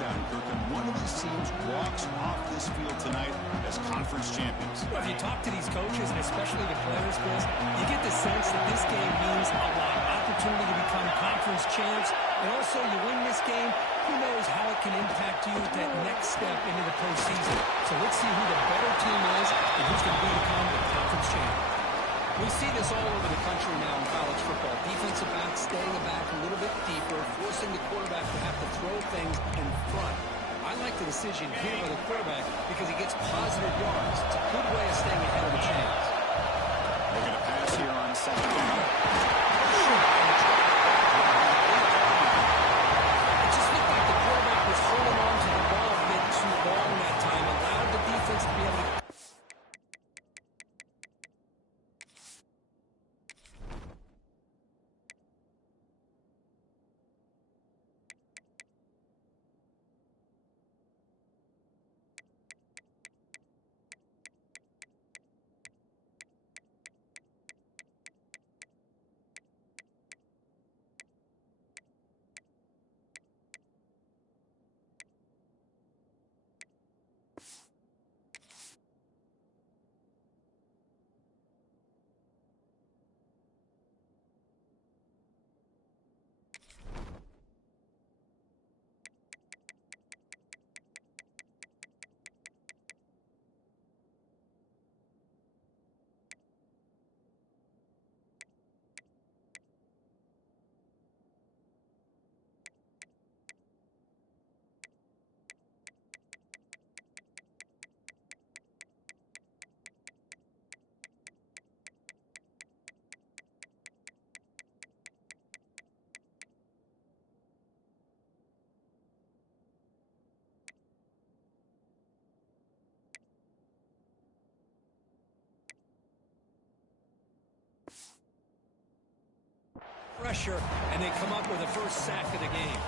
showdown, Kirk, and one of these teams walks off this field tonight as conference champions. Well, if you talk to these coaches, and especially the players, Chris, you get the sense that this game means a lot. Opportunity to become conference champs, and also you win this game, who knows how it can impact you at that next step into the postseason. So let's see who the better team is and who's going to become the conference champ. We see this all over the country now in college football. Defensive backs staying back a little bit deeper, forcing the quarterback to have to throw things in front. I like the decision here by the quarterback because he gets positive yards. It's a good way of staying ahead of the chains. They're going to pass here on second down. It just looked like the quarterback was holding on to the ball a bit too long that time, allowed the defense to be able to... pressure, and they come up with the first sack of the game.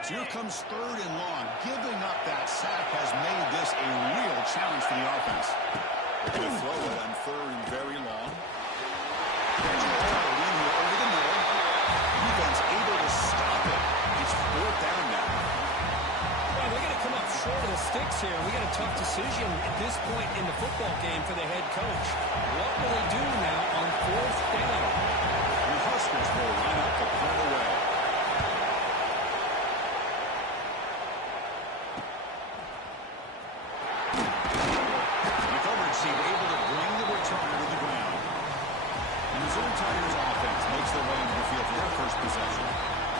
So here comes third and long. Giving up that sack has made this a real challenge for the offense. They're going to throw it on third and very long. Over the middle. Defense able to stop it. It's fourth down now. Well, they're going to come up short of the sticks here. We got a tough decision at this point in the football game for the head coach. What will they do now on fourth down? And the Huskers will line up to punt away. McCovered seemed able to bring the returner to the ground. And Missouri Tigers offense makes their way into the field for their first possession.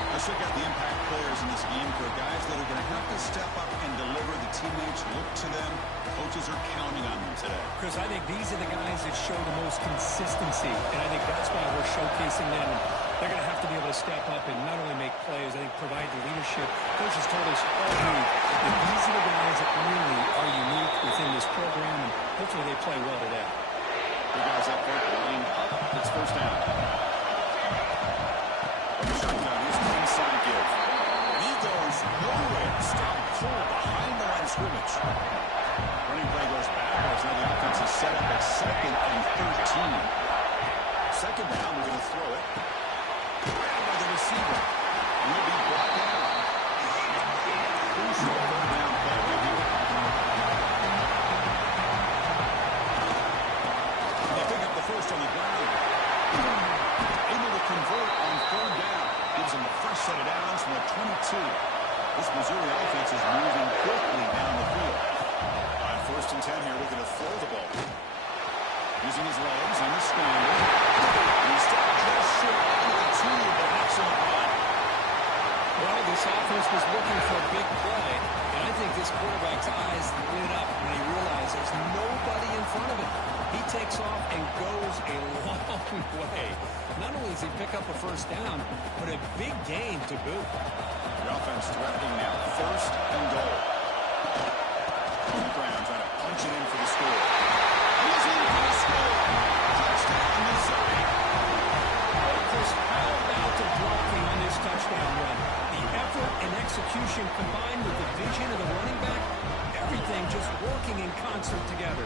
Let's check out the impact players in this game for guys that are going to have to step up and deliver. The teammates look to them. Coaches are counting on them today. Chris, I think these are the guys that show the most consistency, and I think that's why we're showcasing them. They're going to have to be able to step up and not only make plays, I think provide the leadership. Coaches told us all week that these are the guys that really are unique within this program, and hopefully they play well today. The guys up front lined up. It's first down. Shotgun is an inside give. And he goes nowhere. Stop cold behind the line of scrimmage. Running play goes backwards. Now the offense is set up at second and 13. Second down, we're going to throw it. Grabbed by the receiver. And he'll be brought down. Crucial third down play right here. They pick up the first on the ground. Able to convert on third down. Gives them the first set of downs from the 22. This Missouri offense is moving quickly down the field. On first and 10 here, looking to throw the ball. Using his legs on the scramble. And he stepped just short of the two, but excellent run. Well, this offense was looking for a big play, and I think this quarterback's eyes lit up when he realized there's nobody in front of him. He takes off and goes a long way. Not only does he pick up a first down, but a big gain to boot. The offense threatening now. First and goal. On the ground, trying to punch it in for the score. He's in for the score. Touchdown, Missouri. Chris, how about the blocking on this touchdown run? The effort and execution combined with the vision of the running back, everything just working in concert together.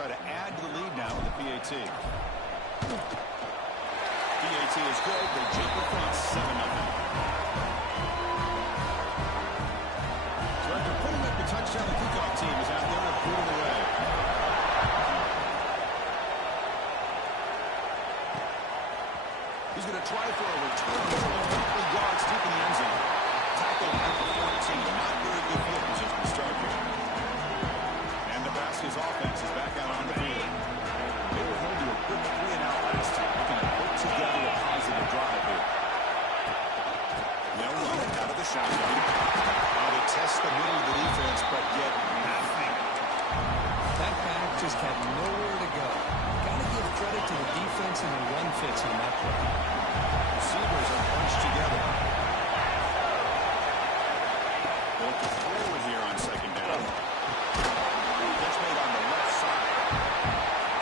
try to add to the lead now with the PAT. PAT is good. They jump in front 7-0. So after putting up the touchdown, the kickoff team is out there to put it away. He's going to try for a return of a couple yards deep in the end zone. Tackle at the 14. Not very good field position to start here. And Nebraska's offense is back out on the field. They were held to a quick 3-and-out last time. Looking to put together a positive drive here. They'll run it out of the shotgun. Now they test the middle of the defense, but get nothing. That back just had nowhere to go. Got to give credit to the defense and the run fits on that play. Receivers are bunched together. They'll throw it here on second down. Catch made on the left side.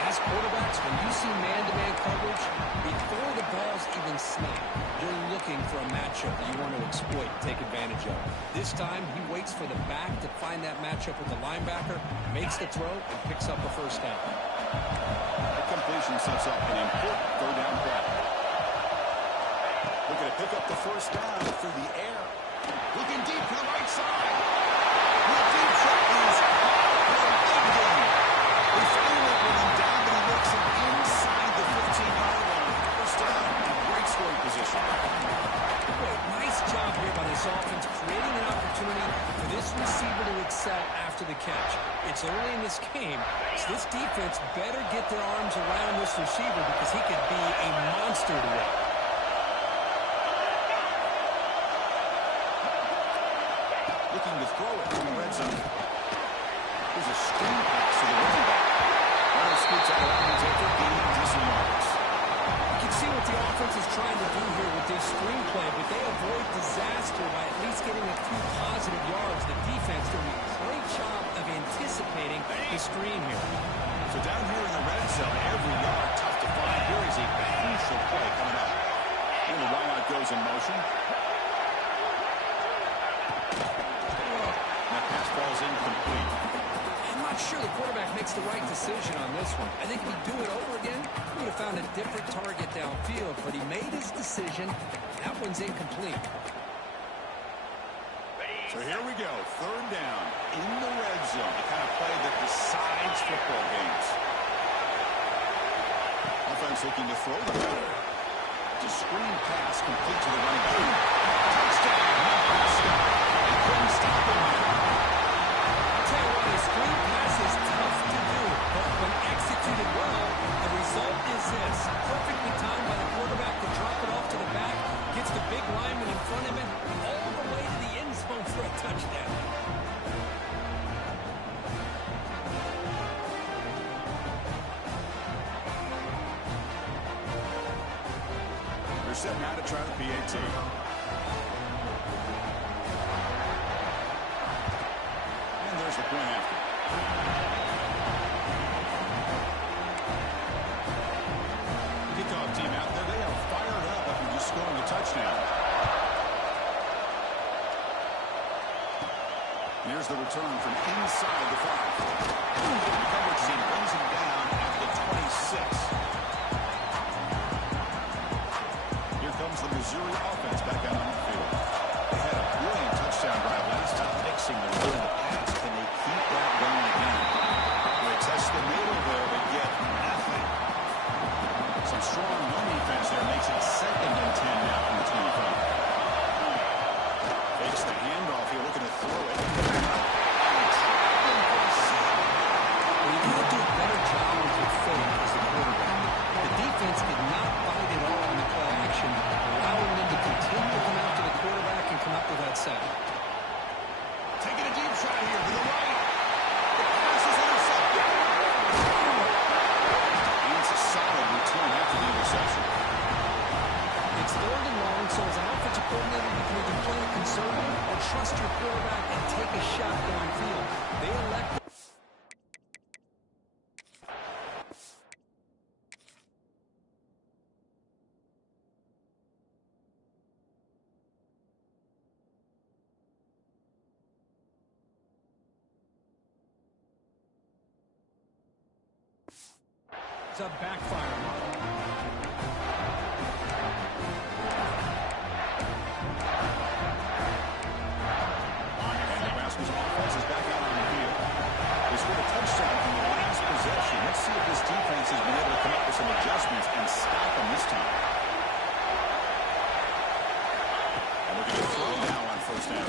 As quarterbacks, when you see man-to-man coverage, before the ball's even snapped, you're looking for a matchup that you want to exploit, take advantage of. This time, he waits for the back to find that matchup with the linebacker, makes the throw, and picks up a first down. That completion sets up an important third down play. Looking to pick up the first down through the air. Looking deep to the right side. The deep shot is caught for a big game. They finally bring him down, but he works it inside the 15-yard line. First down in great scoring position. Great. Nice job here by this offense, creating an opportunity for this receiver to excel after the catch. It's early in this game, so this defense better get their arms around this receiver because he could be a monster today. Looking to throw it to the red zone. There's a screen pass to the running back. Reynolds scoots out around and takes it, gaining decent yards. You can see what the offense is trying to do here with this screenplay, but they avoid disaster by at least getting a few positive yards. The defense doing a great job of anticipating the screen here. So down here in the red zone, every yard tough to find. Here is a crucial play coming up. And the wideout goes in motion. That pass falls incomplete. I'm not sure the quarterback makes the right decision on this one. I think if he'd do it over again, he would have found a different target downfield, but he made his decision. That one's incomplete. So here we go, third down in the red zone. The kind of play that decides football games. Offense looking to throw the ball. Just screen pass complete to the running back. Touchdown, Nebraska. They couldn't stop him there. I'll tell you what, a screen pass is tough to do, but when executed well, the result is this. Perfectly timed by the quarterback to drop it off to the back, gets the big lineman in front of him, all the way to the end zone for a touchdown. They're set now to try the PAT. And there's the point after. Kickoff team out there. They are fired up after just scoring a touchdown. Here's the return from inside the 5. The coverage team brings him down at the 26. Here comes the Missouri offense back out on the field. They had a brilliant touchdown drive last time, mixing the run and the pass. Can they keep that going again? They test the middle there, but get nothing. Some strong run defense there makes it 2nd and 10 now from the 25. Fakes the handoff here, looking to throw it. Well, you got to do a better job with your fake as the quarterback. The defense did not bite it all in the play action, allowing them to continue to come out ends up backfiring. And Nebraska's offense is back out on the field. They scored a touchdown from the last possession. Let's see if this defense has been able to come up with some adjustments and stop them this time. And looking to throw now on first down.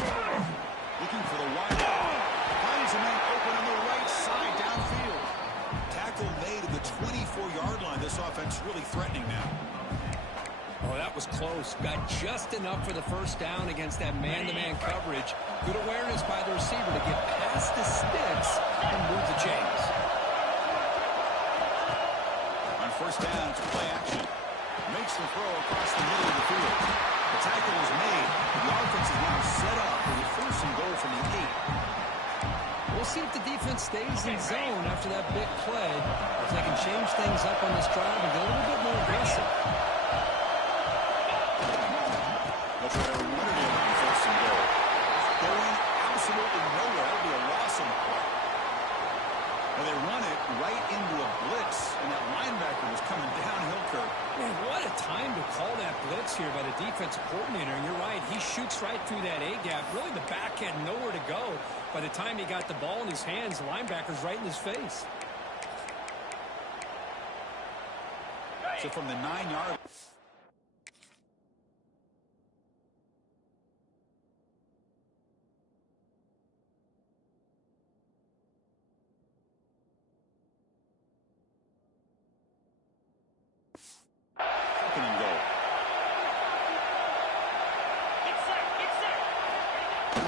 Looking for the wide out. Finds a man open on the right side downfield. Tackle made at the 24-yard line. This offense really threatening now. Oh, that was close. Got just enough for the first down against that man-to-man coverage. Good awareness by the receiver to get past the sticks and move the chains. On first down, it's play action. Makes the throw across the middle of the field. The tackle is made. The offense is now set up for the first and goal from the 8. We'll see if the defense stays in zone after that big play, or if they can change things up on this drive and get a little bit more aggressive. They'll try to run it in on first and goal. Going absolutely nowhere. That'll be a loss on the play. And they run it right into a blitz, and that linebacker was coming downhill, Kirk. Man, what a time to call that blitz here by the defensive coordinator. And you're right, he shoots right through that A-gap. Really, the back had nowhere to go. By the time he got the ball in his hands, the linebacker's right in his face. So from the 9-yard...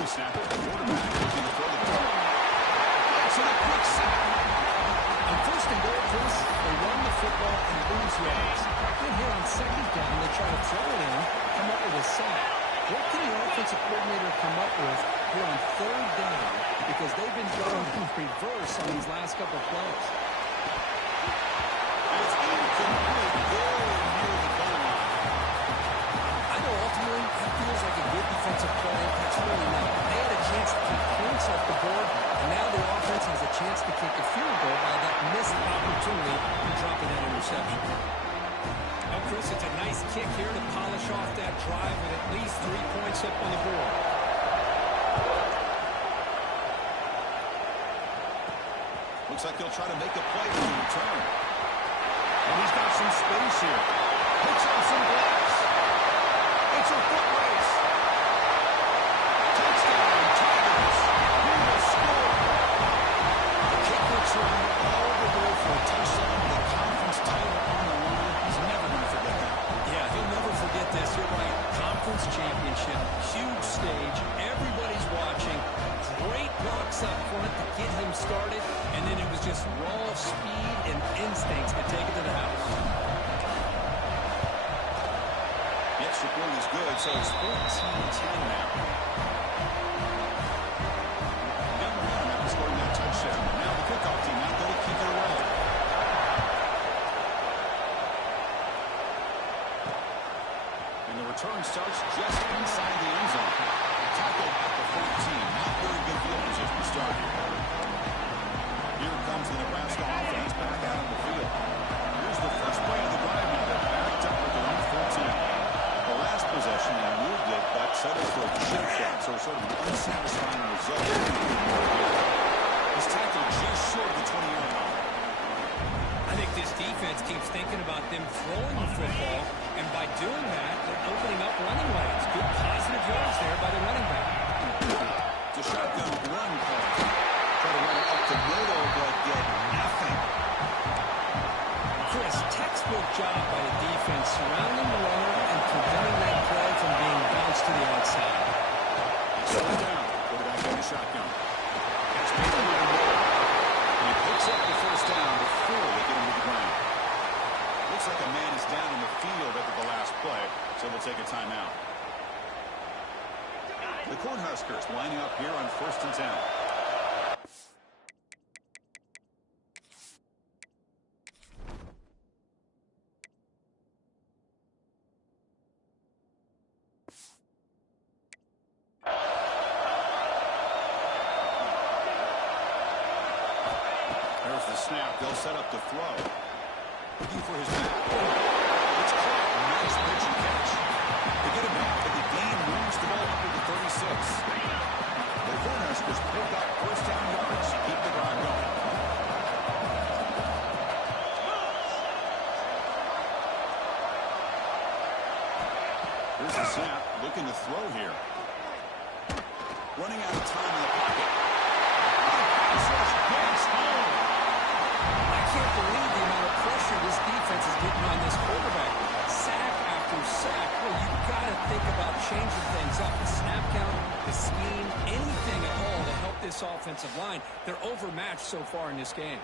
Snap it. The quarterback looking to throw the ball. Gets in a quick sack. On first and goal, Chris, they run the football and lose yards. Then here on second down, they try to throw it in, come up with a sack. What can the offensive coordinator come up with here on third down? Because they've been going in reverse on these last couple of plays. It's incomplete. Very near the goal line. I know ultimately that feels like a good defensive play. That's really not. They had a chance to keep points off the board, and now the offense has a chance to kick a field goal by that missed opportunity to dropping that interception. Well, Chris, it's a nice kick here to polish off that drive with at least 3 points up on the board. Looks like he'll try to make a play on the return. And he's got some space here. Picks up some blocks. It's a foot race. Touchdown, Tigers. Here to score. The kick return all the way for a touchdown. The conference title on the line. He's never going to forget that. Yeah, he'll never forget this. You're right. Conference championship. Huge stage. Everybody's watching. Great blocks up front to get him started. And then it was just raw speed and instincts to take it to the house. The extra point is good, so it's 14-10 now. Got momentum after scoring that touchdown. Now the kickoff team not going to kick it away. And the return starts just inside the end zone. Tackled at the 14. Not very good field position to start here. Here comes the Nebraska offense back out on the field. Here's the first play of the drive now. They're backed up with their own 14. The last possession, they moved it, but settled for a chip shot, so sort of an unsatisfying result. He's tackled just short of the 20-yard line. I think this defense keeps thinking about them throwing the football, and by doing that, they're opening up running lanes. Good positive yards there by the running back. It's a shotgun run play. Try to run it up the middle, but get nothing. Chris, textbook job by the defense surrounding the runner and preventing that play from being bounced to the outside. Slow down. Quarterback in the shotgun. That's made a little more. And he picks up the first down before they get him to the ground. Looks like a man is down in the field after the last play, so they'll take a timeout. The Cornhuskers lining up here on 1st and 10. There's the snap. They'll set up to throw. Looking for his back. It's caught. Nice pitch and catch. They get him back, but the game moves the ball up to the 36. The Cornhuskers pick up first down yards to keep the drive going. Here's the snap, looking to throw here. Running out of time in the pocket. I can't believe the amount of pressure this defense is getting on this quarterback. Sack after sack. Well, you've got to think about changing things up. The snap count, the scheme, anything at all to help this offensive line. They're overmatched so far in this game.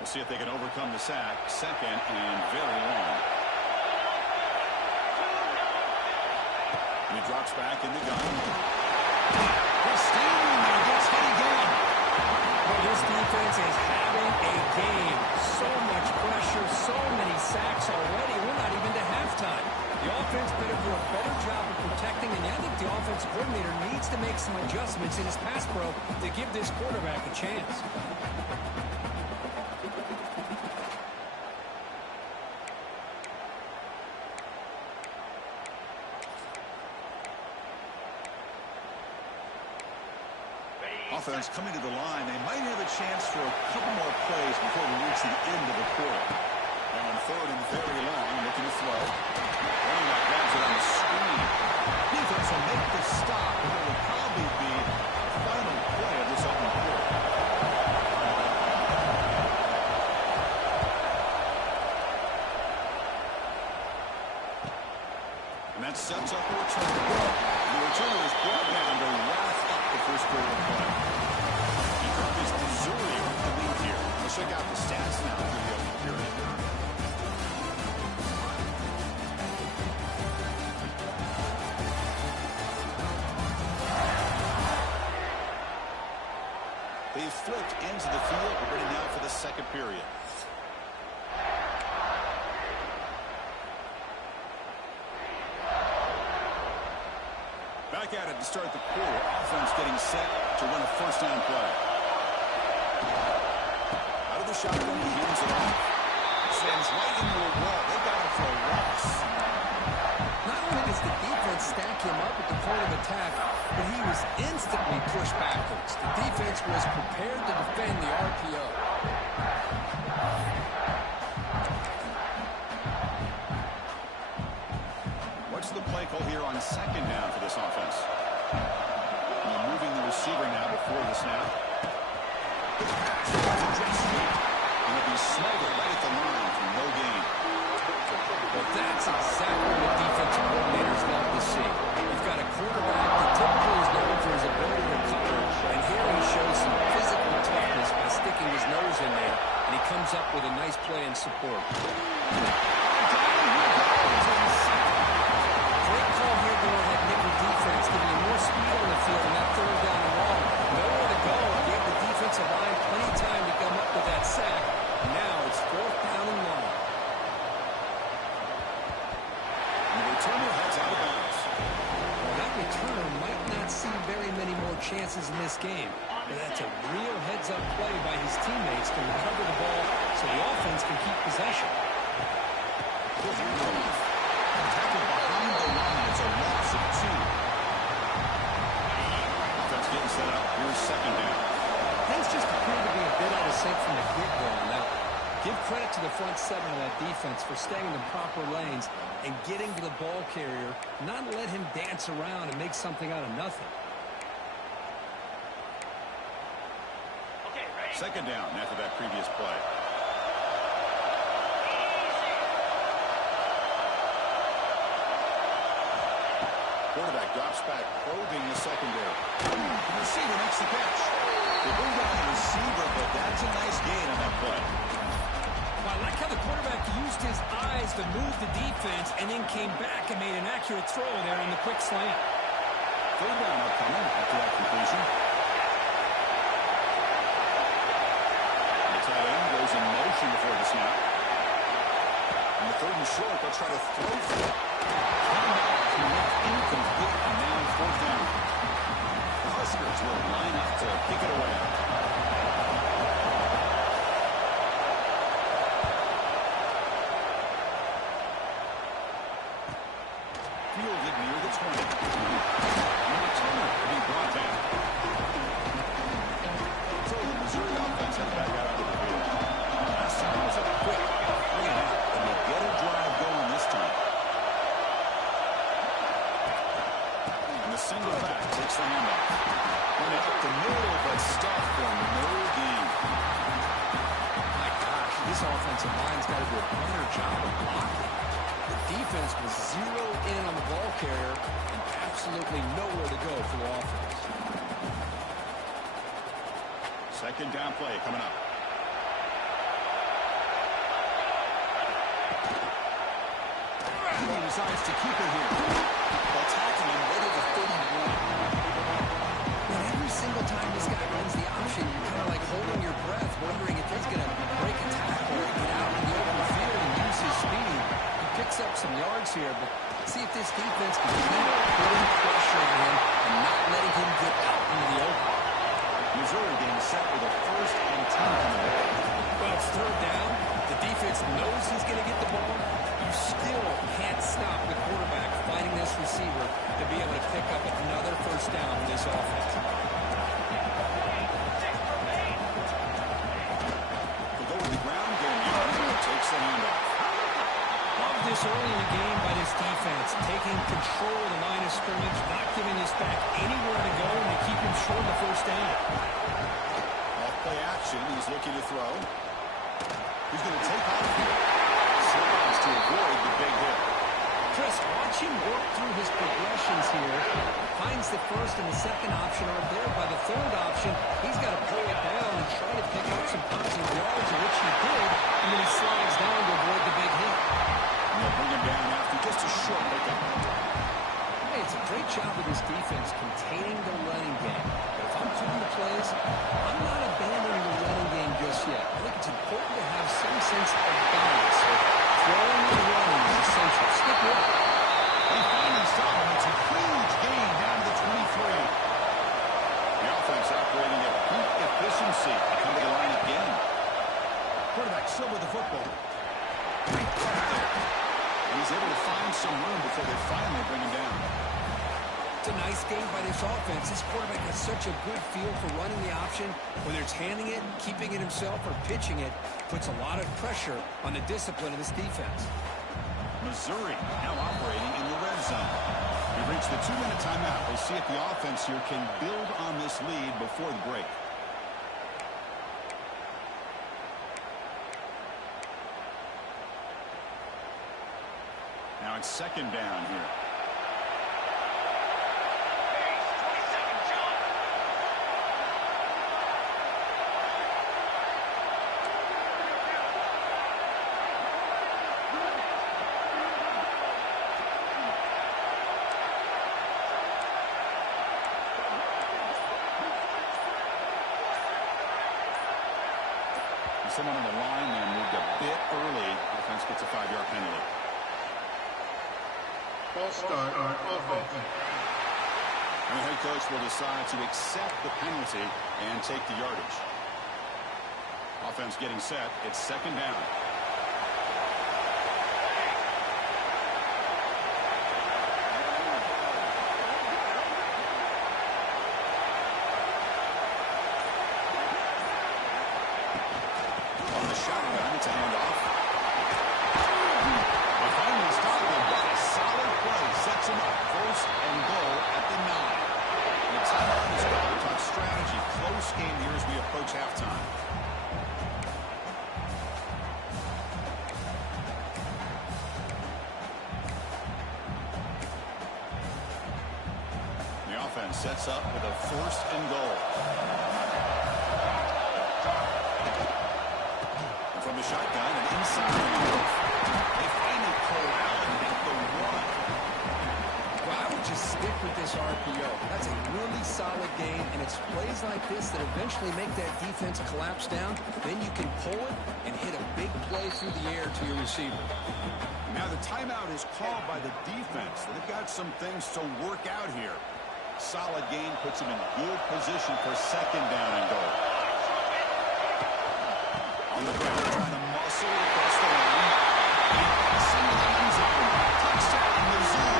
We'll see if they can overcome the sack. Second and very long. And he drops back in the gun. He's standing there. Gets hit again. Well, this defense is having a game. So much pressure, so many sacks already. We're not even to halftime. The offense better do a better job of protecting, and I think the offensive coordinator needs to make some adjustments in his pass pro to give this quarterback a chance. Offense coming to the line. They might have a chance for a couple more plays before we reach the end of the quarter. Now on third and very long, looking to throw. Running back grabs it on the screen. Defense will make the stop, but it will probably be the final play of this open quarter. And that sets up a return. The returner is brought down to wrap up the first quarter of play. Is Missouri with the lead here? Let's check out the stats now for the opening period. They've flipped into the field. We're ready now for the second period. Back at it to start the quarter. Offense getting set to run a first down play. Out of the shotgun, he hands it off. Sends right into a wall. They got him for a loss. Not only does the defense stack him up at the point of attack, but he was instantly pushed backwards. The defense was prepared to defend the RPO. What's the play call here on second down for this offense? And they're moving the receiver now before the snap. And it'll be smothered right at the line for no gain. Well, that's exactly what defensive coordinators love to see. You've got a quarterback that typically is known for his ability to cover, and here he shows some physical toughness by sticking his nose in there, and he comes up with a nice play in support. Great call here going that nickel defense, giving you more speed on the field in that third down and long. Nowhere to go. Gave the defensive line plenty of time to come up with that sack. Now it's fourth down and long. And the returner heads out of bounds. Well, that returner might not see very many more chances in this game. But that's a real heads-up play by his teammates to recover the ball so the offense can keep possession. Tackled behind the line. It's a loss of 2. Offense getting set up. Here's second down. Things just appear to be a bit out of sync from the get-go on that. Give credit to the front seven of that defense for staying in the proper lanes and getting to the ball carrier, not let him dance around and make something out of nothing. Second down after that previous play. Quarterback drops back, probing the secondary. The receiver makes the catch. They bring down the receiver, but that's a nice gain on that play. Well, I like how the quarterback used his eyes to move the defense and then came back and made an accurate throw there on the quick slant. Third down upcoming after that completion. Tight end goes in motion before the snap. And the third and short, they'll try to throw for it. incomplete, and now fourth down. The Huskers will line up to kick it away. Fielded near the 20. And Turner to be brought down. So the Missouri offense heads back out onto the field. Last time was a quick 3-and-out, and they get a drive going this time. And the single back takes the handoff. Went up the middle, but stuffed for no gain. My gosh, this offensive line's got to do a better job of blocking. The defense was zeroed in on the ball carrier and absolutely nowhere to go for the offense. Second down play coming up. He decides to keep it here. While tackling him right at the 31. And every single time this guy runs the option, you're kind of like holding your breath, wondering if he's going to break a tackle or get out in the open field and use his speed. He picks up some yards here, but see if this defense can keep putting pressure on him and not letting him get out into the open. Missouri getting set with a 1st and 10 coming up. Well, it's third down. The defense knows he's going to get the ball. You still can't stop the quarterback finding this receiver to be able to pick up another first down in this offense. We'll go with the ground game. Takes the handoff. Love this early in the game by this defense, taking control of the line of scrimmage, not giving this back anywhere to go, and to keep him short of the first down. Off play action. He's looking to throw. He's going to take off here. Slides to avoid the big hit. Chris, watch him work through his progressions here. Finds the first and the second option aren't there. By the third option, he's got to pull it down and try to pick up some positive yards, which he did, and then he slides down to avoid the big hit. And they'll bring him down after just a short pickup. Hey, it's a great job of this defense containing the running game. But if I'm calling the plays, I'm not abandoning the running game just yet. I think it's important to have some sense of balance. So throwing and running is essential. Stick with it. They finally stop him. It's a huge gain down to the 23. The offense operating at peak efficiency. Come to the line again. Quarterback still with the football. Great play there. And he's able to find some room before they finally bring him down. It's a nice game by this offense. This quarterback has such a good feel for running the option. Whether it's handing it, keeping it himself, or pitching it, puts a lot of pressure on the discipline of this defense. Missouri now operating in the red zone. We've reached the 2-minute timeout. We'll see if the offense here can build on this lead before the break. Now it's second down here. Someone on the line there moved a bit early. Offense gets a 5-yard penalty. False start on offense. And the head coach will decide to accept the penalty and take the yardage. Offense getting set. It's second down. Shotgun, it's a handoff. They finally stop him, but a solid play sets him up. 1st and goal at the 9. The timeout is called. Talk strategy. Close game here as we approach halftime. The offense sets up with a 1st and goal. From the shotgun and inside the move. They finally corral and hit the 1. Well, I would just stick with this this RPO. That's a really solid game, and it's plays like this that eventually make that defense collapse down. Then you can pull it and hit a big play through the air to your receiver. Now the timeout is called by the defense. They've got some things to work out here. Solid gain puts him in good position for second down and goal. On the ground, trying to muscle it across the line. Passing the end zone. Touchdown, Mizzou.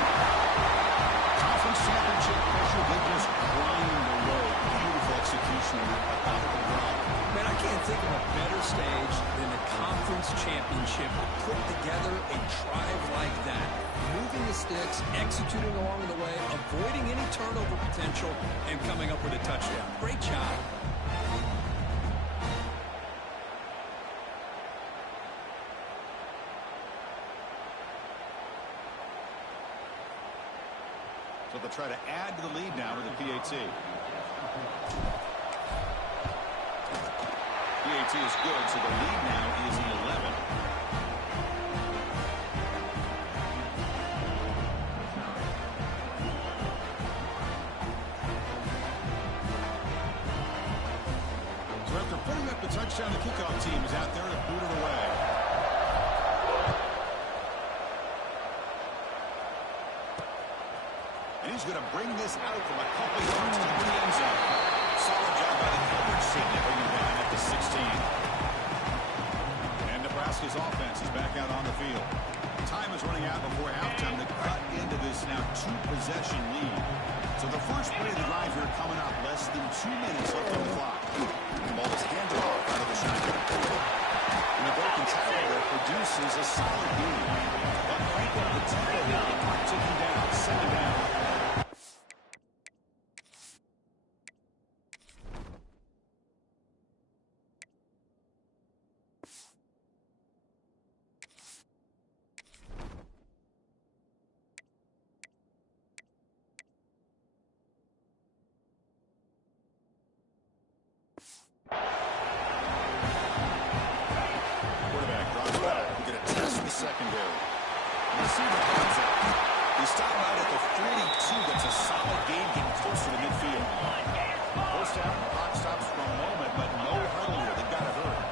Conference championship pressure, they just grind the road. Beautiful execution about the drop. Man, I can't think of a better stage than the conference championship to put together a drive like that. Moving the sticks, executing along the way, avoiding any turnover potential, and coming up with a touchdown. Great job. So they'll try to add to the lead now with the PAT. PAT is good, so the lead now is 11. So after putting up the touchdown, the kickoff team is out there to boot it away. And he's going to bring this out from a couple yards to the end zone. Solid job by the coverage team to bring him down at the 16. And Nebraska's offense is back out on the field. Time is running out before halftime to cut into this now two-possession lead. So the first play of the drive here coming up, less than 2 minutes left on the clock. The ball is handed off out of the shotgun. And the broken tackle there produces a solid gain. But cranking the tempo now, clock ticking down, 7 down. Quarterback drops back. We're going to test the secondary. Receiver has it. He's stopped out at the 42. That's a solid gain, getting closer to midfield. First down, the clock stops for a moment, but no hurdle here. They've got to hurry.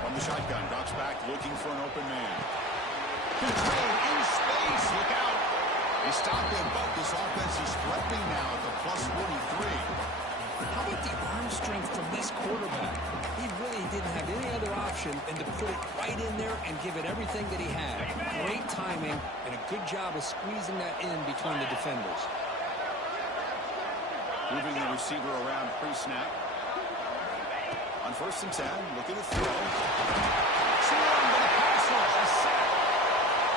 From the shotgun, drops back, looking for an open man. Control in space. Look out. They stop him, but this offense is threatening now at the plus 43. How about the arm strength from this quarterback? He really didn't have any other option than to put it right in there and give it everything that he had. Great timing and a good job of squeezing that in between the defenders. Moving the receiver around pre-snap. On 1st and 10, looking to throw.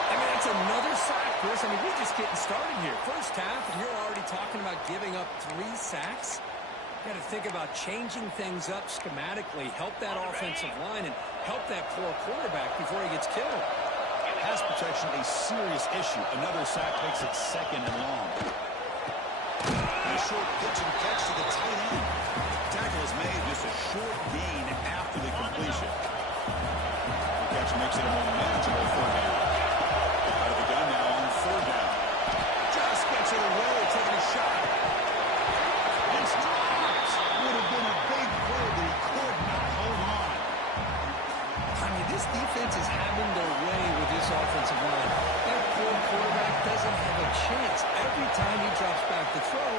I mean, that's another sack, Chris. I mean, we're just getting started here. First half, and you're already talking about giving up 3 sacks. Got to think about changing things up schematically, help that offensive line, and help that poor quarterback before he gets killed. Pass protection, a serious issue. Another sack makes it 2nd and long. And a short pitch and catch to the tight end. Tackle is made, just a short gain after the completion. The catch makes it a more manageable 4th down. Out of the gun now on 3rd down. Just gets it away, taking a shot. It's dropped. Would have been a big play, but he could not hold on. I mean, this defense is having their way with this offensive line. That poor quarterback doesn't have a chance. Every time he drops back to throw,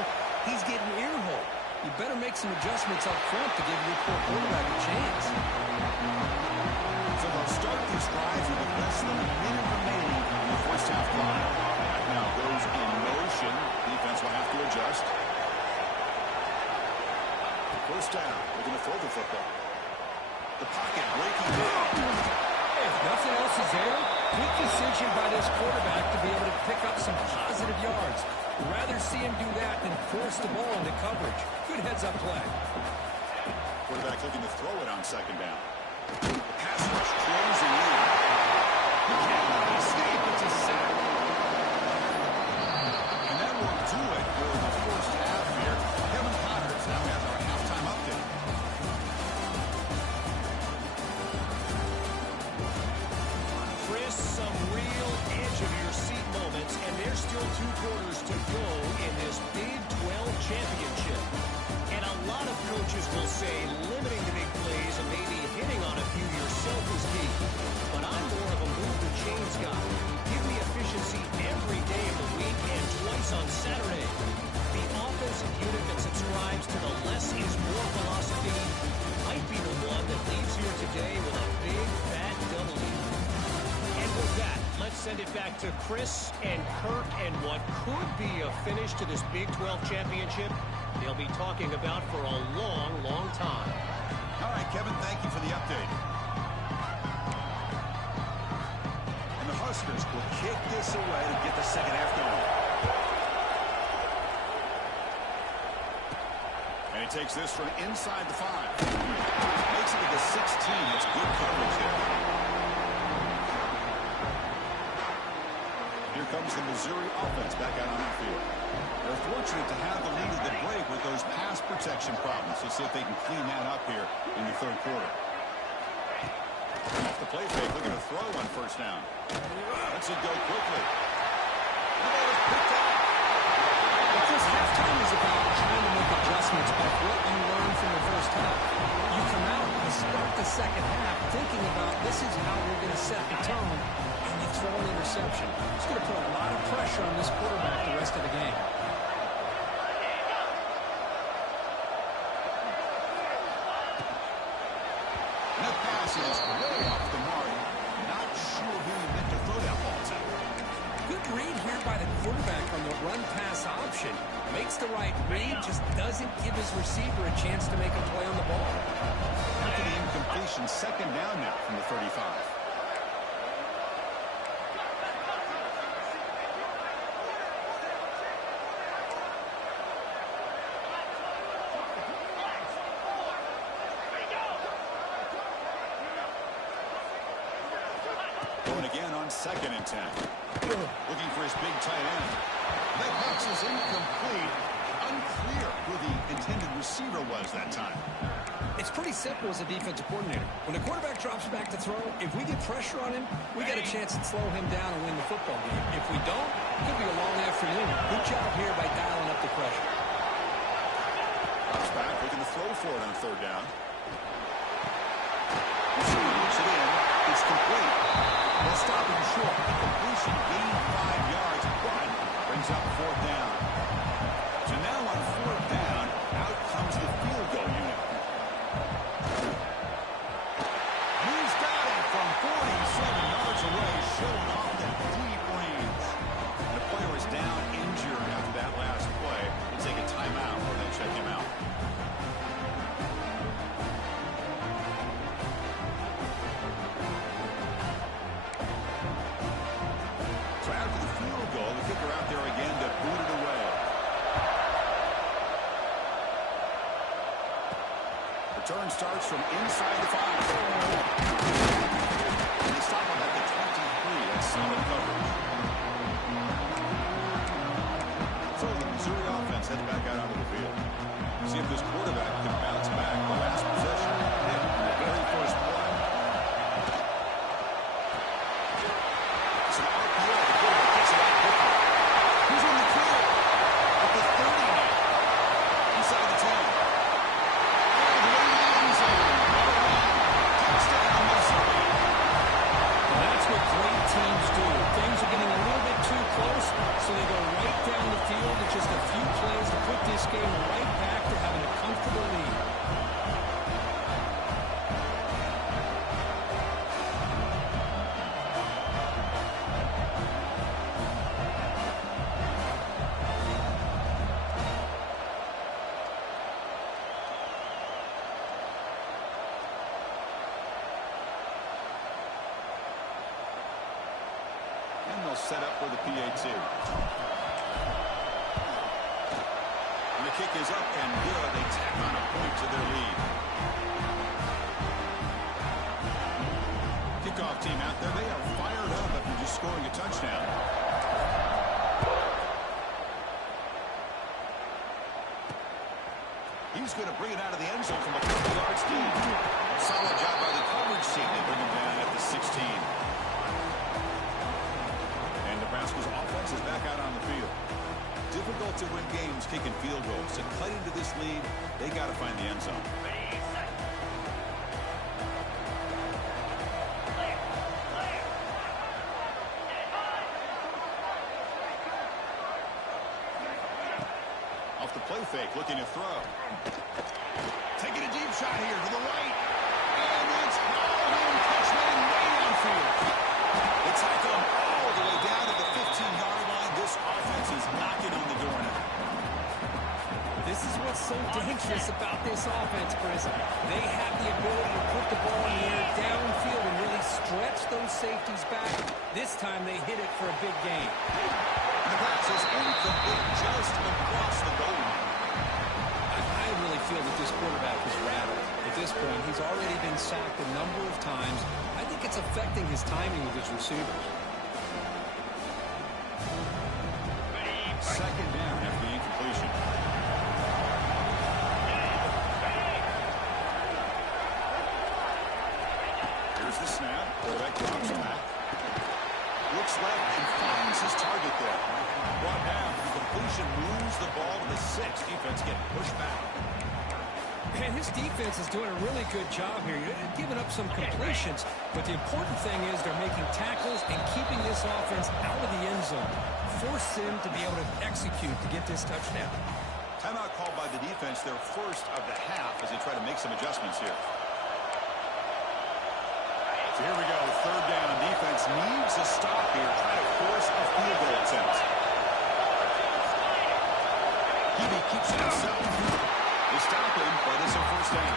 he's getting ear-hole. You better make some adjustments up front to give your poor quarterback a chance. So they'll start this drive with less than a minute remaining in the first half clock. Now goes in motion. Defense will have to adjust. First down. They're going to throw the football. The pocket breaking down. If nothing else is there, good decision by this quarterback to be able to pick up some positive yards. Rather see him do that than force the ball into coverage. Good heads-up play. Quarterback looking to throw it on 2nd down. The pass rush closing in. He cannot escape. It's a sack. And that will do it for the first half here. Kevin Connors now has our halftime update. Chris, some real edge-of-your-seat moments Still 2 quarters to go in this Big 12 championship. And a lot of coaches will say limiting the big plays and maybe hitting on a few yourself is key. But I'm more of a move the chains guy. Give me efficiency every day of the week and twice on Saturday. The offensive unit that subscribes to the less is more philosophy might be the one that leaves here today with a big fat W. And with that, let's send it back to Chris and Kirk and what could be a finish to this Big 12 championship they'll be talking about for a long, long time. All right, Kevin, thank you for the update. And the Huskers will kick this away to get the second half going. And he takes this from inside the 5. Makes it to the 16. That's good coverage there. Here comes the Missouri offense back out on the field. They're fortunate to have the lead at the break with those pass protection problems. Let's see if they can clean that up here in the third quarter. Off the play fake, looking to throw on first down. Lets it go quickly. The ball is picked up. But this halftime is about trying to make adjustments of what you learned from the first half. You come out and start the second half thinking about this is how we're going to set the tone, and you throw an interception. It's going to put a lot of pressure on this quarterback the rest of the game. That pass is way off the mark. Not sure who he meant to throw that ball to. Good read here by the quarterback on the run-pass option. Makes the right read, just doesn't give his receiver a chance to make a play on the ball. After the incompletion, second down now from the 35. Going again on 2nd and 10. Looking for his big tight end. That pass is incomplete. Unclear who the intended receiver was that time. It's pretty simple as a defensive coordinator. When the quarterback drops back to throw, if we get pressure on him, we got a chance to slow him down and win the football game. If we don't, it could be a long afternoon. Good job here by dialing up the pressure. Drops back, looking to throw for it on 3rd down. Receiver looks it in. It's complete. They'll stop him short. Completion gained 5 yards, but brings up 4th down. So now on 4th down, out comes the field goal unit. He's got it from 47 yards away, showing off that deep range. And the player is down injured after that last play. We'll take a timeout or then check him out. So after the field goal, the kicker out there again to boot it away. Return starts from inside the 5. And they stop him at the 23. That's solid coverage. So the Missouri offense heads back out onto the field. See if this quarterback can bounce back. The last possession. And the very first play. It's an RPO. The quarterback gets it out quickly. He's in the clear. At the 30 now. Inside the 10. That's what great teams do. Things are getting a little bit too close, so they go right down the field with just a few plays to put this game right back to having a comfortable lead. And they'll set up for the PAT. And the kick is up and good. They tack on a point to their lead. Kickoff team out there. They are fired up after just scoring a touchdown. He's going to bring it out of the end zone from a couple yards deep. Solid job by the coverage team. They bring him down at the 16. Nebraska's offense is back out on the field. cut into this lead, they got to find the end zone. Off the play fake, looking to throw. Taking a deep shot here to the right. And it's hauled in, touchdown way downfield. They tackle him all the way down to the 15-yard line. This offense is knocking on the door now. This is what's so dangerous about this offense, Chris. They have the ability to put the ball in the air downfield and really stretch those safeties back. This time they hit it for a big gain. And the pass is incomplete just across the goal line. I really feel that this quarterback is rattled. At this point, he's already been sacked a number of times. I think it's affecting his timing with his receivers. Second down after the incompletion. Here's the snap. Quarterback drops back. Looks left and finds his target there. Brought down. The completion moves the ball to the 6. Defense getting pushed back. And his defense is doing a really good job here. They're giving up some completions, but the important thing is they're making tackles and keeping this offense out of the end zone. Force him to be able to execute to get this touchdown. Timeout called by the defense, their first of the half, as they try to make some adjustments here. So here we go, third down. Defense needs a stop here, trying to force a field goal attempt. Hebe keeps it himself. They stop him, but it's a first down.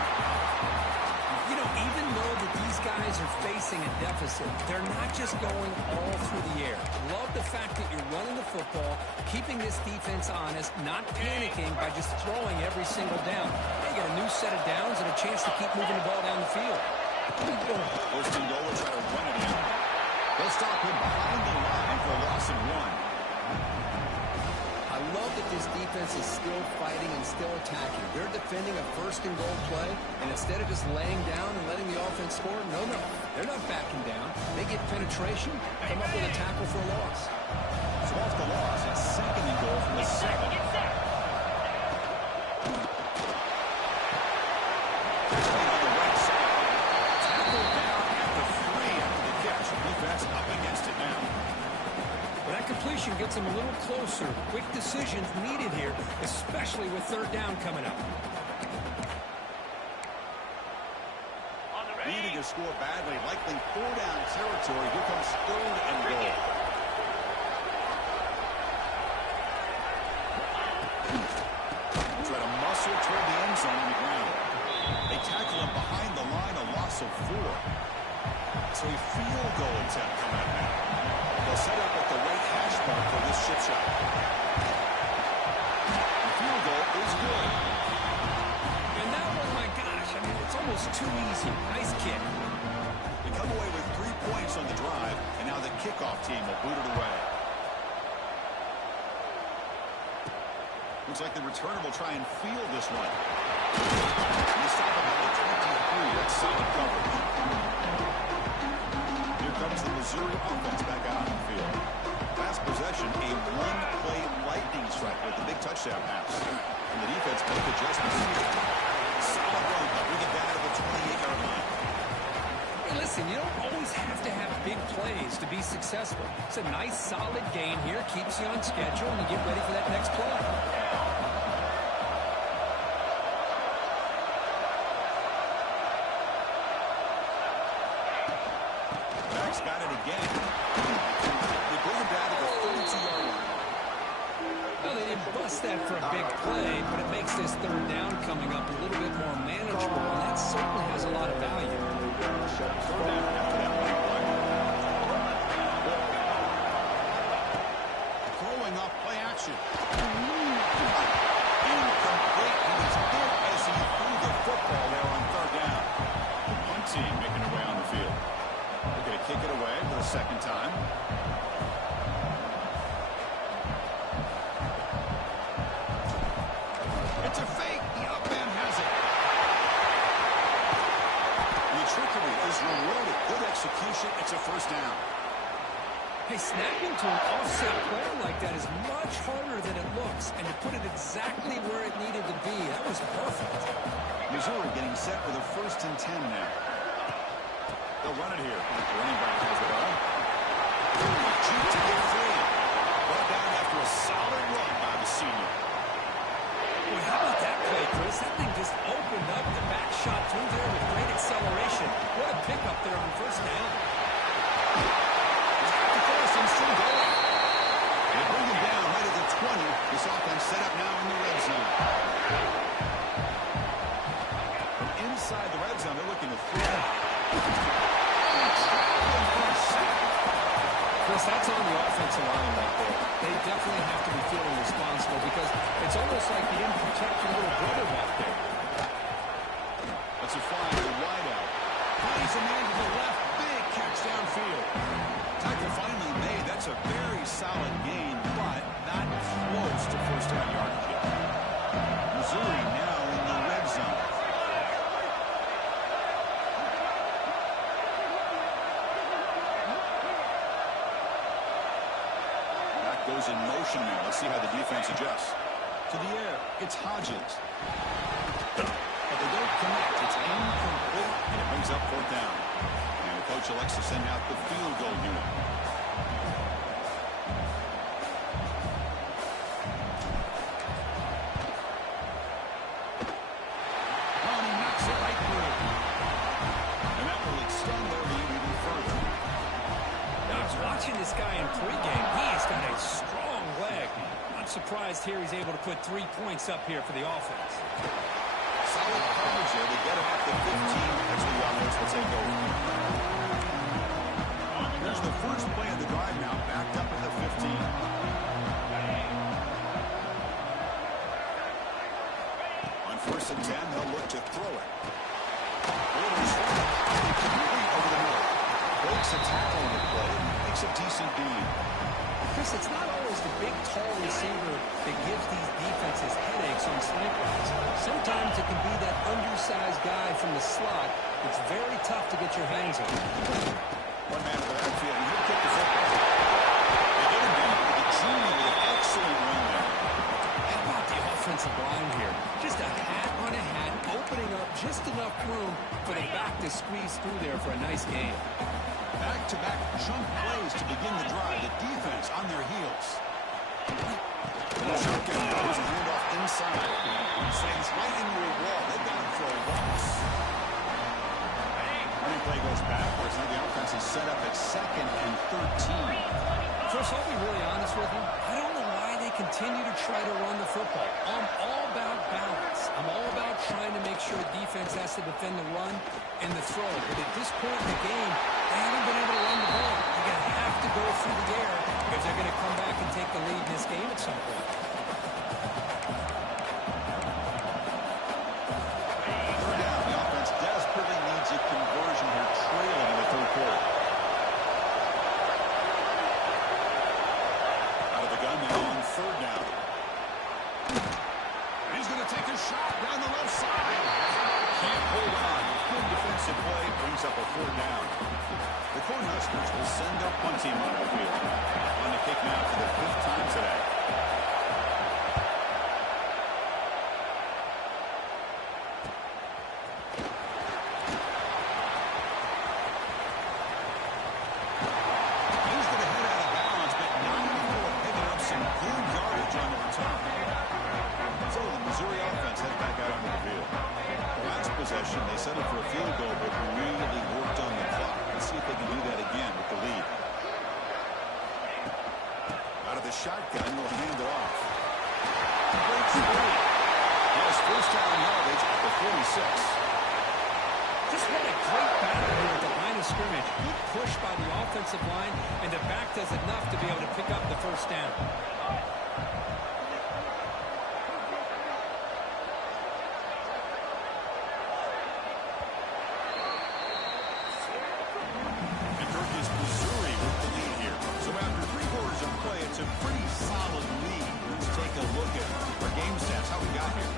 You know, even though that these guys are facing a deficit, they're not just going all through the air. Love the fact that you're running the football, keeping this defense honest, not panicking by just throwing every single down. They got a new set of downs and a chance to keep moving the ball down the field. First and goal, will try to run it in. They'll stop him behind the line for a loss of 1. I love that this defense is still fighting and still attacking. They're defending a first and goal play, and instead of just laying down and letting the offense score, no, they're not backing down. They get penetration, come up with a tackle for a loss. So off the loss, it's second and goal from the 7. On the right side. Tackled down at the 3 after the catch. Defense up against it now. But that completion gets them a little closer. Quick decisions needed here, especially with third down coming up. Needing to score badly, likely 4-down territory. Here comes third and goal. Try to muscle toward the end zone on the ground. They tackle him behind the line, a loss of 4. So a field goal attempt coming up now. They'll set up at the right hash mark for this chip shot. The field goal is good. And that one, my gosh, I mean, it's almost too easy. Nice kick. They come away with 3 points on the drive, and now the kickoff team will boot it away. Looks like the returner will try and field this one. And they stop him at the 23. That's solid coverage. Here comes the Missouri offense back out on the field. Last possession, a one-play lightning strike with the big touchdown pass. And the defense make adjustments here. Solid run, bring it down to the 28-yard line. Hey, listen, you don't always have to have big plays to be successful. It's a nice, solid gain here, keeps you on schedule, and you get ready for that next play. Got it again. They bring him down to the 32-yard line. Well, they didn't bust that for a big play, but it makes this third down coming up a little bit more manageable, and that certainly has a lot of value. Throw down after that big play. Throwing off play action. Incomplete. He was hit as he threw the football there on third down. The punt team making their way on the field. They're going to kick it away for the second time. It's a fake. The up man has it. The trickery is rewarded. Good execution. It's a first down. Hey, snapping to an offset player like that is much harder than it looks, and to put it exactly where it needed to be, that was perfect. Missouri getting set for the 1st and 10 now. They'll run it here. The running back has the ball. Cheap to get free. Brought down after a solid run by the senior. Well, how about that play, Chris? That thing just opened up the back shot through there with great acceleration. What a pickup there on 1st down. Still going. They bring him down right at the 20. This offense set up now in the red zone. From inside the red zone, they're looking to throw. Chris, that's on the offensive line right there. They definitely have to be feeling responsible because it's almost like you didn't protect your little brother back there. That's a fly to the wideout. Plays a man to the left. Big catch downfield. Tackle finally made. That's a very solid gain, but not close to 1st down yardage yet. Missouri now in the red zone. Back goes in motion now. Let's see how the defense adjusts. To the air, it's Hodges. But they don't connect. It's incomplete, and it brings up 4th down. And the coach elects to send out the field goal unit. This guy in pregame, he's got a strong leg. Not surprised here he's able to put 3 points up here for the offense. Solid coverage there. They get him at the 15. That's what the offense will take over. Here's the first play of the drive now, backed up at the 15. On 1st and 10, they'll look to throw it. Complete over the middle. Breaks a tackle on the play. Makes a decent gain. Chris, it's not always the big, tall receiver that gives these defenses headaches on slant routes. Sometimes it can be that undersized guy from the slot that's very tough to get your hands on. One man for that field, and he'll kick the football. They get him down with a junior with an excellent run there. How about the offensive line here? Just a hat on a hat, opening up just enough room for the back to squeeze through there for a nice gain. Back-to-back chunk plays to begin the drive. The defense on their heels. Shotgun goes and handoff inside. Slants right into a wall. They've got him for a loss. Running play goes backwards. Now the offense is set up at 2nd and 13. Chris, I'll be really honest with you. I don't know why they continue to try to run the football. I'm all about balance. I'm all about trying to make sure defense has to defend the run and the throw. But at this point in the game, they haven't been able to run the ball. They're going to have to go through the air if they're going to come back and take the lead in this game at some point. Third down. The offense desperately needs a conversion here, trailing in the 3rd quarter. Out of the gun now on 3rd down. He's going to take a shot down the left side. Can't hold on. Good defensive play. Brings up a 4th down. The Cornhuskers will send their punt team on the field. On the kick now for the 5th time today. He's going to head out of bounds, but not before picking up some good yardage on the return. So the Missouri offense heads back out onto the field. Last possession, they settled for a field goal, but really worked on the clock. Let's see if they can do that again with the lead. Out of the shotgun, he'll hand it off. Breaks through. Yes, 1st down yardage at the 46. Just what a great battle here at the line of scrimmage. Good push by the offensive line, and the back does enough to be able to pick up the 1st down. It's a pretty solid lead. Let's take a look at our game stats, how we got here.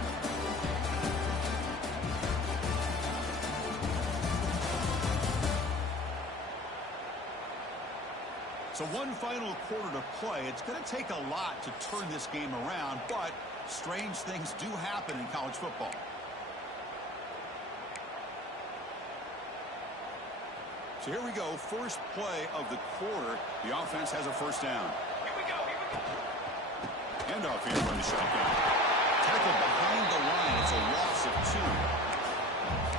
So one final quarter to play. It's going to take a lot to turn this game around, but strange things do happen in college football. So here we go, first play of the quarter. The offense has a first down. Here we go. Handoff here from the shotgun. Tackle behind the line. It's a loss of 2.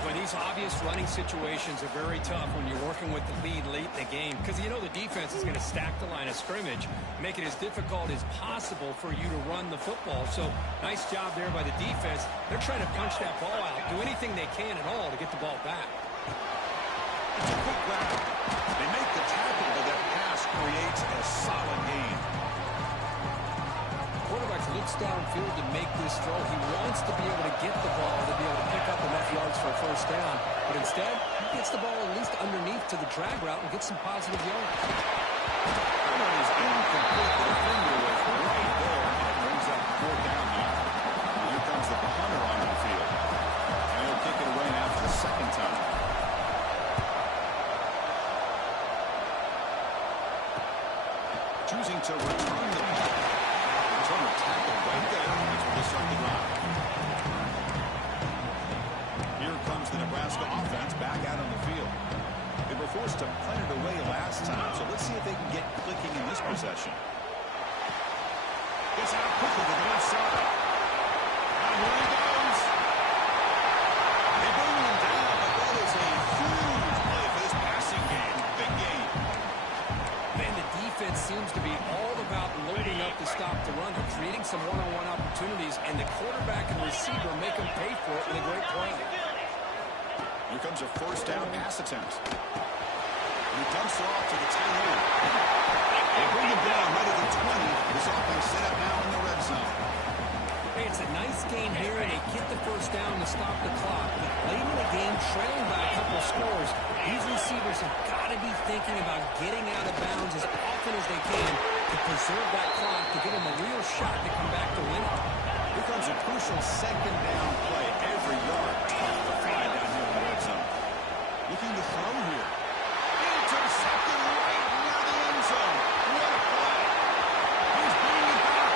Well, these obvious running situations are very tough when you're working with the lead late in the game because you know the defense is going to stack the line of scrimmage, make it as difficult as possible for you to run the football. So nice job there by the defense. They're trying to punch that ball out, do anything they can at all to get the ball back. It's a quick grab. They make the tackle, but that pass creates a solid gain. Quarterback looks downfield to make this throw. He wants to be able to get the ball to be able to pick up enough yards for a first down. But instead, he gets the ball at least underneath to the drag route and gets some positive yards. That one is incomplete. The defender was right there, and it brings up 4th down now. And here comes the punter onto the field. And he'll kick it away now for the second time. Choosing to return the punt. Return the tackle right there. That's where they start the drive. Here comes the Nebraska offense back out on the field. They were forced to punt it away last time, so let's see if they can get clicking in this possession. Gets out quickly to the left side. And here he goes. They bring him down, but that is a huge play for this passing game. Big game. Man, the defense seems to be all about loading up to stop the run. They're creating some one-on-one opportunities, and the quarterback and receiver make them pay for it with a great play. Here comes a first down pass attempt. And he dumps it off to the tight end. They bring him down right at the 20. This offense set up now in the red zone. Hey, it's a nice game here, and they get the first down to stop the clock. But late in the game, trailing by a couple of scores, these receivers have got to be thinking about getting out of bounds as often as they can to preserve that clock to give them a real shot to come back to win it. Here comes a crucial second down play. Every yard tough to find down here in the red zone. Looking to throw here. Intercepted right near the end zone. What a play. He's bringing it back.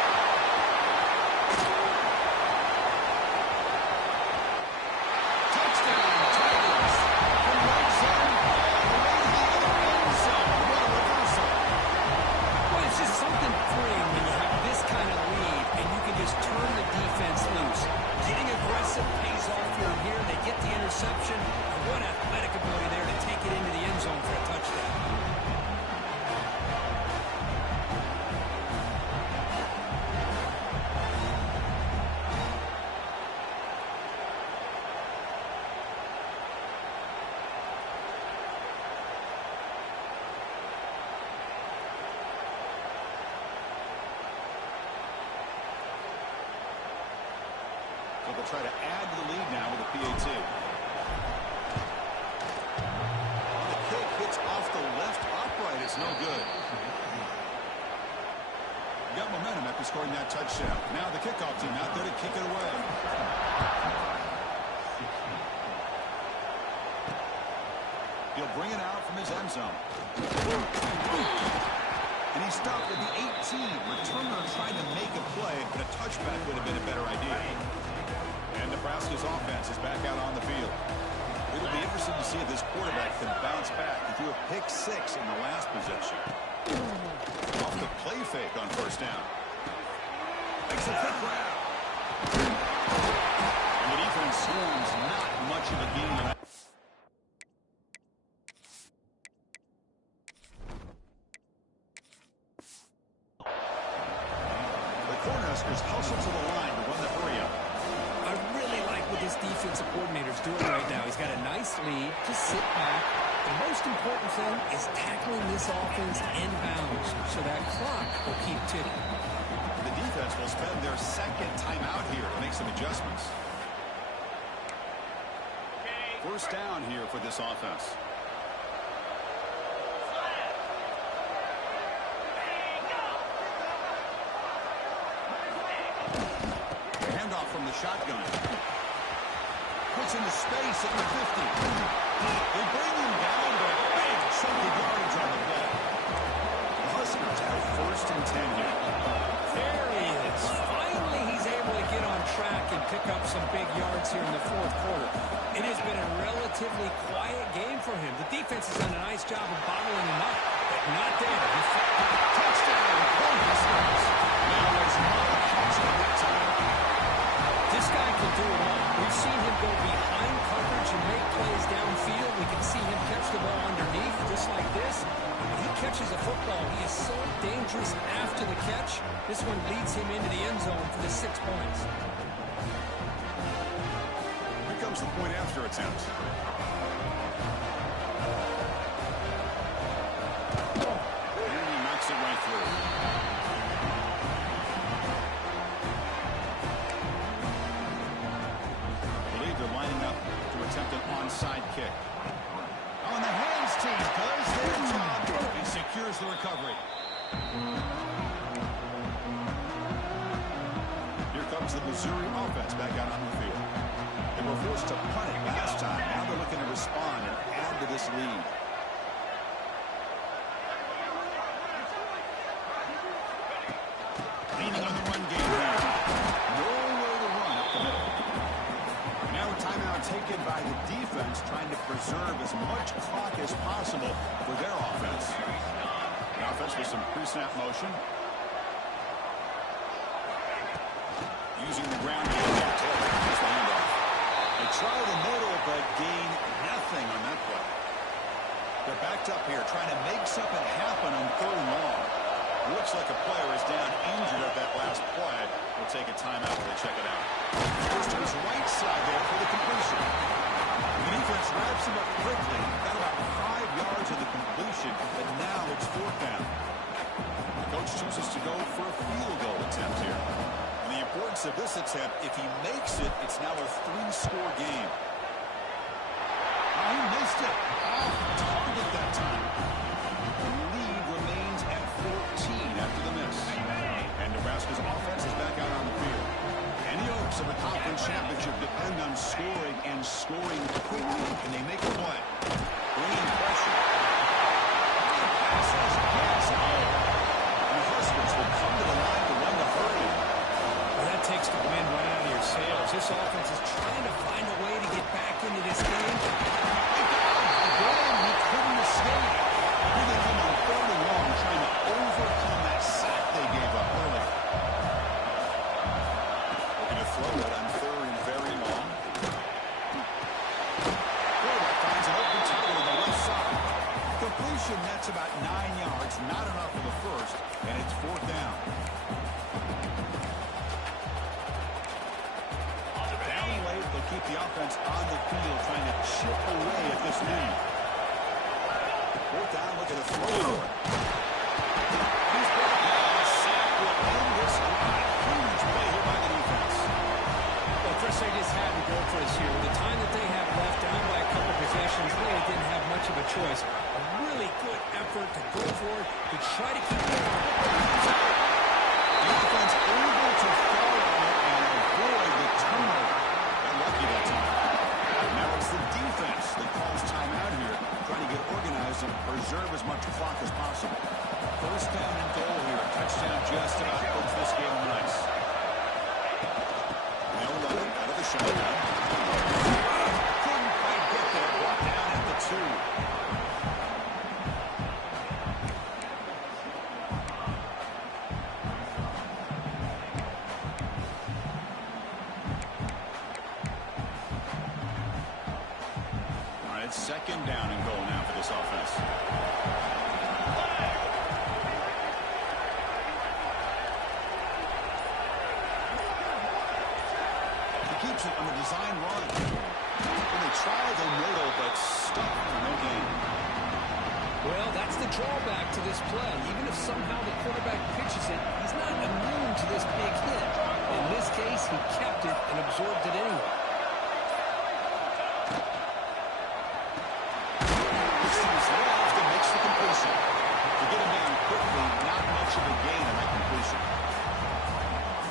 Touchdown, Tigers. From right zone all the way to the other end zone. What a reversal. Well, it's just something freeing when you have this kind of lead and you can just turn the defense loose. Getting aggressive pays off here. They get the interception. And what athletic ability there to take it into the end zone for a touchdown. So they'll try to add to the lead now with a PAT. And the kick hits off the left upright. It's no good. Got momentum after scoring that touchdown. Now the kickoff team out there to kick it away. He'll bring it out from his end zone. And he stopped at the 18. Returner trying to make a play, but a touchback would have been a better idea. And Nebraska's offense is back out on the field. It'll be interesting to see if this quarterback can bounce back. He threw a pick 6 in the last possession. Off the play fake on first down. Makes a quick grab. And the defense swarms not much of a gain on that. The Cornhuskers hustle to the line to run the hurry up. I really like what this defensive coordinator's doing right now. He's got a nice lead. Just sit back. The most important thing is tackling this offense inbounds so that clock will keep ticking. The defense will spend their second timeout here to make some adjustments. First down here for this offense. The handoff from the shotgun. Puts into space at the 50. They bring him down, but a big chunk of yardage on the play. and 10 here. There he is. Finally, he's able to get on track and pick up some big yards here in the fourth quarter. It has been a relatively quiet game for him. The defense has done a nice job of bottling him up, but not there. Touchdown. Now there's no catch on that time. This guy can do it all. We've seen him go behind coverage and make plays downfield. We can see him catch the ball underneath, just like this. When he catches a football, he is so dangerous after the catch. This one leads him into the end zone for the 6 points. Here comes the point after attempt. And he knocks it right through. They're lining up to attempt an onside kick. On the hands team does their job and secures the recovery. Here comes the Missouri offense back out on the field. They were forced to punt it last time. Now they're looking to respond and add to this lead. Leaning on the run game here. Nowhere to run up the middle. Now a timeout taken by the defense, trying to preserve as much clock as possible for their offense. The offense with some pre-snap motion. Using the ground game there. Taylor has the handoff. They try the middle, but gain nothing on that play. They're backed up here, trying to make something happen on 3rd and long. Looks like a player is down injured at that last play. We'll take a timeout while they check it out. Goes to his right side there for the completion. The defense wraps him up quickly. Got about 5 yards of the completion, but now it's 4th down. The coach chooses to go for a field goal attempt here. And the importance of this attempt, if he makes it, it's now a 3-score game. Oh, he missed it. Off target that time. The lead remains at 14 after the miss. And Nebraska's offense is back out on the field. And the hopes of a conference championship depend on scoring and scoring quickly. And they make a play. Bringing pressure. Passes. Yes. Oh. And the Huskers will come to the line to run the hurry. Well, that takes the wind right out of your sails. This offense is trying to find a way to get back into this game. Again, he couldn't escape. Here they come on 3rd and long, trying to overcome that sack they gave up early. Looking to throw it on 3rd and very long. Quarterback finds an open target on the left side. Completion nets about 9 yards, not enough for the first, and it's 4th down. Down late, they'll keep the offense on the field, trying to chip away at this lead. 4th down, look at the throw for it. He's brought down. A sack will end this drive. Huge play here by the defense. Well, Chris, they just had to go for this here. With the time that they have left, down by a couple possessions, really didn't have much of a choice. A really good effort to go for it, to try to keep it on. The offense able to fall on it and avoid the turnover. Got lucky that time. Now it's the defense that calls timeout here, trying to get organized and preserve as much clock as possible. 1st down and goal here. Touchdown just about puts this game on ice. No running out of the shotgun. Couldn't quite get there. Brought down at the 2. All right, it's 2nd down and goal now for this offense. Keeps it on the design run. And they try the middle, but stuck for no gain. Well, that's the drawback to this play. Even if somehow the quarterback pitches it, he's not immune to this big hit. In this case, he kept it and absorbed it anyway. This is left and makes the completion. To get him down quickly, not much of a gain on that completion.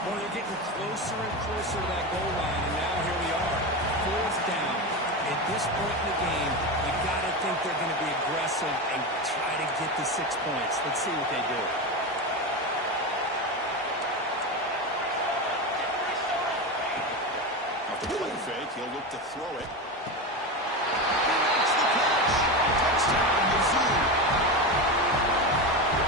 Well, they're getting closer and closer to that goal line, and now here we are, 4th down. At this point in the game, you got to think they're going to be aggressive and try to get the 6 points. Let's see what they do. He'll look to throw it. He makes the catch. Touchdown, Mizzou.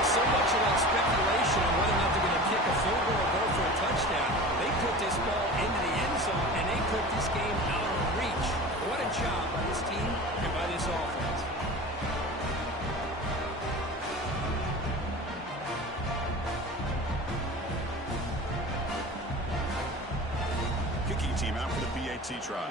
So much of that speculation on whether or not they're going to kick a field goal or go for a touchdown. They put this ball into the end zone, and they put this game out of reach. What a job by this team and by this offense. Kicking team out for the PAT try.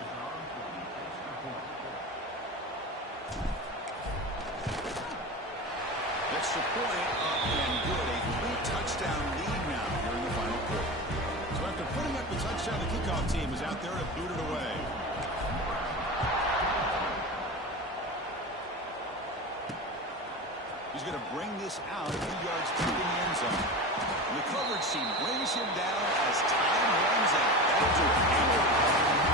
Extra point up and good. A 3-touchdown lead now here in the final quarter. So after putting up the touchdown, the kickoff team is out there to boot it away. He's going to bring this out a few yards deep in the end zone. And the coverage team brings him down as time runs out. That'll do it.